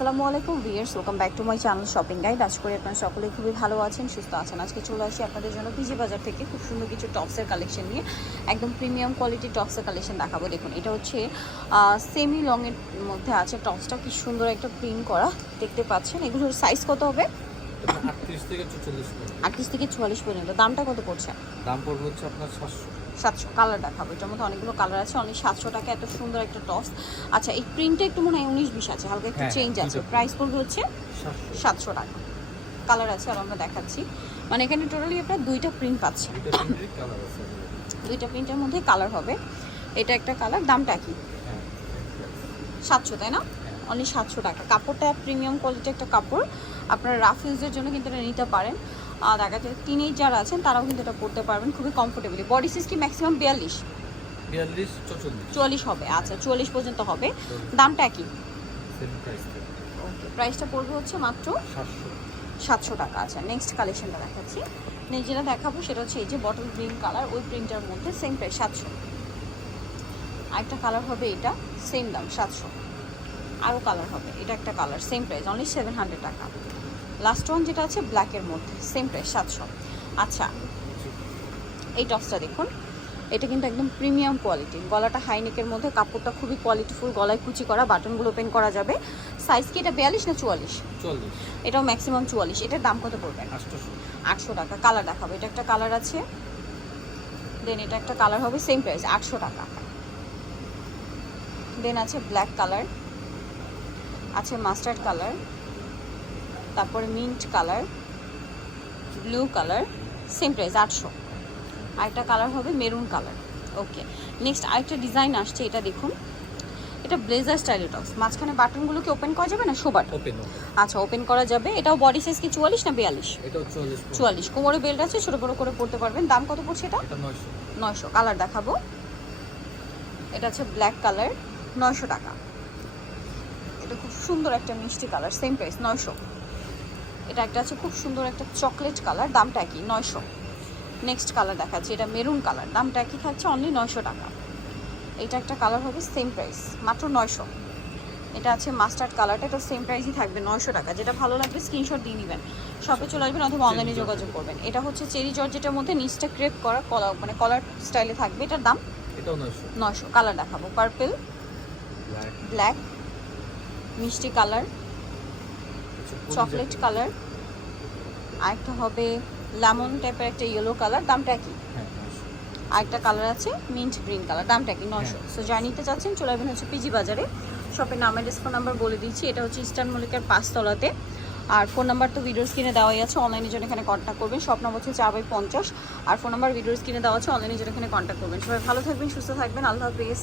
আসসালামু আলাইকুম viewers welcome back to my channel shopping guide আজ করে আপনারা সকলে খুবই ভালো আছেন সুস্থ আছেন। আজকে চলে আসি আপনাদের জন্য পিজি বাজার থেকে খুব সুন্দর কিছু টপসের কালেকশন নিয়ে। একদম প্রিমিয়াম কোয়ালিটির টপসের কালেকশন দেখাবো। দেখুন এটা হচ্ছে সেমি লংয়ের মধ্যে আছে টপসটা কি সুন্দর একটা প্রিন্ট করা দেখতে পাচ্ছেন। এগুলোর সাইজ কত হবে? আটত্রিশ থেকে চুয়াল্লিশ পর্যন্ত। দামটা কত পড়ছে? দাম পড়বে হচ্ছে আপনার সাতশো। সাতশো কালার দেখাবো। এটার মধ্যে অনেকগুলো কালার আছে অনেক সাতশো টাকা এত সুন্দর একটা টপস আচ্ছা এই প্রিন্টটা একটু মনে হয় উনিশ বিশ আছে হালকা একটু হ্যাঁ, চেঞ্জ আছে। দুটো। প্রাইস পড়বে হচ্ছে সাতশো। টাকা। কালার আছে আর আমরা দেখাচ্ছি। মানে এখানে টোটালি আপনার দুইটা প্রিন্ট পাচ্ছেন। আছে দুইটা প্রিন্টের মধ্যে কালার হবে। এটা একটা কালার দামটা কি হ্যাঁ। সাতশো তাই না? অনলি সাতশো টাকা। কাপড়টা প্রিমিয়াম কোয়ালিটির একটা কাপড়। আপনারা রাফ ইউজের জন্য কিন্তু এটা নিতে পারেন। দেখা যায় টিনেজ যারা আছেন তারাও কিন্তু এটা পরতে পারবেন খুবই কমফোর্টেবলি বডি সাইজ কি ম্যাক্সিমাম বিয়াল্লিশ? চুয়াল্লিশ হবে আচ্ছা চুয়াল্লিশ পর্যন্ত হবে। দামটা কি? ওকে প্রাইসটা পড়বে হচ্ছে মাত্র সাতশো। সাতশো টাকা। আচ্ছা নেক্সট কালেকশনটা দেখাচ্ছি। নেক্সট যেটা দেখাবো সেটা হচ্ছে এই যে বটল গ্রিন কালার ওই প্রিন্টার মধ্যে সেম প্রাইস সাতশো। আরেকটা কালার হবে এটা সেম দাম সাতশো। আরও কালার হবে এটা একটা colour same price only seven hundred টাকা। লাস্ট ওয়ান যেটা আছে ব্ল্যাকের মধ্যে সেম প্রাইস সাতশো। আচ্ছা এই টপসটা দেখুন। এটা কিন্তু একদম প্রিমিয়াম কোয়ালিটি গলাটা হাইনেকের মধ্যে কাপড়টা খুবই কোয়ালিটিফুল গলায় কুচি করা বাটনগুলো ওপেন করা যাবে। সাইজ কি এটা বিয়াল্লিশ না চুয়াল্লিশ? এটাও ম্যাক্সিমাম চুয়াল্লিশ। এটার দাম কত পড়বে? আটশো টাকা। কালার দেখাবো। এটা একটা কালার আছে। দেন এটা একটা কালার হবে সেম প্রাইস আটশো টাকা। দেন আছে ব্ল্যাক কালার আছে মাস্টার্ড কালার তারপরে mint colour blue colour same price আটশো। আরেকটা কালার হবে মেরুন কালার ওকে নেক্সট আরেকটা ডিজাইন আসছে এটা দেখুন। এটা ব্লেজার স্টাইলের টপস মাঝখানে বাটনগুলোকে ওপেন করা যাবে না শোবার ওপেন আচ্ছা ওপেন করা যাবে। এটাও বডি সাইজ কি চুয়াল্লিশ না বিয়াল্লিশ? চুয়াল্লিশ কোমরে বেল্ট আছে ছোটো বড়ো করে পড়তে পারবেন। দাম কত পড়ছে এটা? নয়শো। নয়শো। কালার দেখাবো। এটা হচ্ছে ব্ল্যাক কালার নয়শো টাকা। এটা খুব সুন্দর একটা মিষ্টি কালার সেম প্রাইস নয়শো। এটা একটা আছে খুব সুন্দর একটা চকলেট কালার দামটা কি নয়শো। নেক্সট কালার দেখাচ্ছি এটা মেরুন কালার দামটা কি থাকছে অনলি নয়শো টাকা। এটা একটা কালার হবে সেম প্রাইস মাত্র নয়শো। এটা আছে মাস্টার্ড কালারটা এটা সেম প্রাইসই থাকবে নয়শো টাকা। যেটা ভালো লাগবে স্ক্রিনশট দিয়ে নেবেন। শপে চলে আসবেন অথবা অনলাইনে যোগাযোগ করবেন। এটা হচ্ছে চেরি জর্জেটের মধ্যে নিচটা ক্রেপ করা কলার মানে কলার স্টাইলে থাকবে। এটার দাম নয়শো। কালার দেখাবো পার্পেল ব্ল্যাক মিষ্টি কালার চকলেট কালার। আর একটা হবে লেমন টাইপের একটা ইয়েলো কালার দামটা কি হ্যাঁ আরেকটা কালার আছে মিন্ট গ্রিন কালার দামটা কি হ্যাঁ। সো যা নিতে চাচ্ছেন চলে আসবেন হচ্ছে পিজি বাজারে। শপের নামের ফোন নাম্বার বলে দিচ্ছি এটা হচ্ছে ইস্টার্ন মল্লিকার পাঁচতলাতে। আর ফোন নাম্বার তো ভিডিও স্ক্রিনে দেওয়াই আছে অনলাইনের জন্য এখানে কন্ট্যাক্ট করবেন। সব নাম্বার হচ্ছে চার বাই পঞ্চাশ। আর ফোন নাম্বার ভিডিও স্ক্রিনে দেওয়া আছে অনলাইনের জন্য এখানে কন্ট্যাক্ট করবেন। সবাই ভালো থাকবেন সুস্থ থাকবেন আল্লাহ হাফিজ।